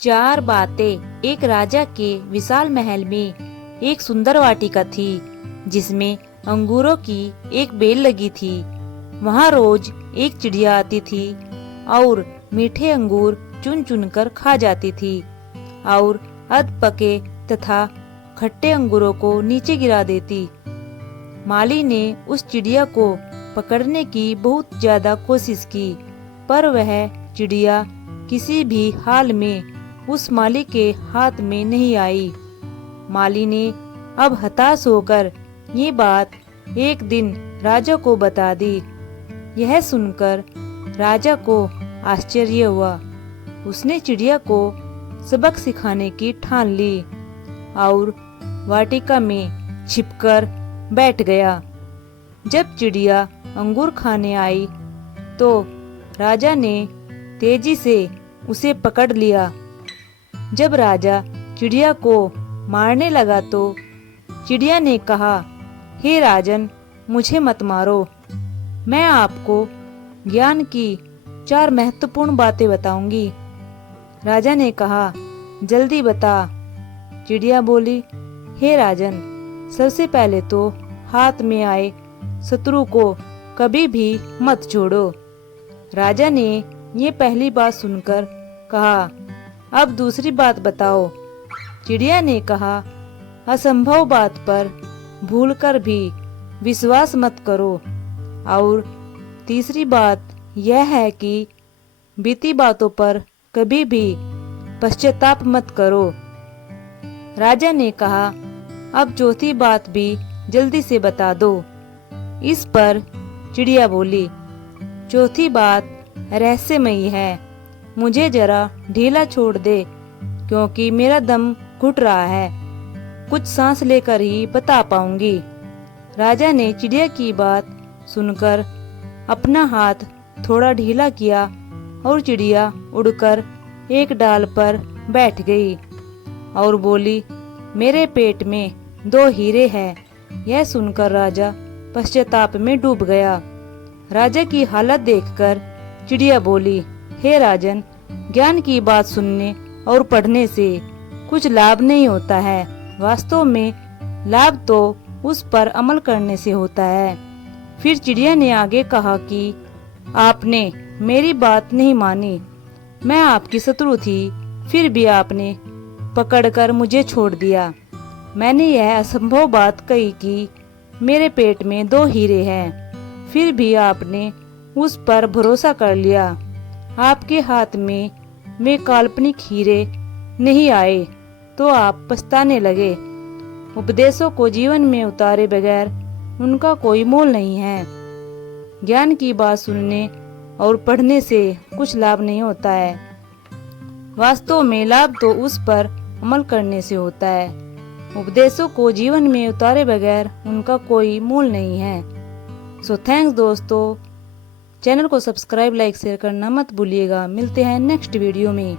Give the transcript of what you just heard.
चार बातें। एक राजा के विशाल महल में एक सुंदर वाटिका थी जिसमें अंगूरों की एक बेल लगी थी। वहाँ रोज एक चिड़िया आती थी और मीठे अंगूर चुन चुन कर खा जाती थी और अध पके तथा खट्टे अंगूरों को नीचे गिरा देती। माली ने उस चिड़िया को पकड़ने की बहुत ज्यादा कोशिश की, पर वह चिड़िया किसी भी हाल में उस माली के हाथ में नहीं आई। माली ने अब हताश होकर ये बात एक दिन राजा को बता दी। यह सुनकर राजा को आश्चर्य हुआ। उसने चिड़िया को सबक सिखाने की ठान ली और वाटिका में छिपकर बैठ गया। जब चिड़िया अंगूर खाने आई तो राजा ने तेजी से उसे पकड़ लिया। जब राजा चिड़िया को मारने लगा तो चिड़िया ने कहा, हे राजन, मुझे मत मारो। मैं आपको ज्ञान की 4 महत्वपूर्ण बातें बताऊंगी। राजा ने कहा, जल्दी बता। चिड़िया बोली, हे राजन, सबसे पहले तो हाथ में आए शत्रु को कभी भी मत छोड़ो। राजा ने ये पहली बात सुनकर कहा, अब दूसरी बात बताओ। चिड़िया ने कहा, असंभव बात पर भूलकर भी विश्वास मत करो। और तीसरी बात यह है कि बीती बातों पर कभी भी पश्चाताप मत करो। राजा ने कहा, अब चौथी बात भी जल्दी से बता दो। इस पर चिड़िया बोली, चौथी बात रहस्यमयी है। मुझे जरा ढीला छोड़ दे क्योंकि मेरा दम घुट रहा है। कुछ सांस लेकर ही बता पाऊंगी। राजा ने चिड़िया की बात सुनकर अपना हाथ थोड़ा ढीला किया और चिड़िया उड़कर एक डाल पर बैठ गई और बोली, मेरे पेट में 2 हीरे हैं। यह सुनकर राजा पश्चाताप में डूब गया। राजा की हालत देखकर चिड़िया बोली, हे राजन, ज्ञान की बात सुनने और पढ़ने से कुछ लाभ नहीं होता है। वास्तव में लाभ तो उस पर अमल करने से होता है। फिर चिड़िया ने आगे कहा कि आपने मेरी बात नहीं मानी। मैं आपकी शत्रु थी, फिर भी आपने पकड़कर मुझे छोड़ दिया। मैंने यह असंभव बात कही कि मेरे पेट में 2 हीरे हैं, फिर भी आपने उस पर भरोसा कर लिया। आपके हाथ में वे काल्पनिक हीरे नहीं आए तो आप पछताने लगे। उपदेशों को जीवन में उतारे बगैर उनका कोई मोल नहीं है। ज्ञान की बात सुनने और पढ़ने से कुछ लाभ नहीं होता है। वास्तव में लाभ तो उस पर अमल करने से होता है। उपदेशों को जीवन में उतारे बगैर उनका कोई मोल नहीं है। सो थैंक्स दोस्तों। चैनल को सब्सक्राइब, लाइक, शेयर करना मत भूलिएगा। मिलते हैं नेक्स्ट वीडियो में।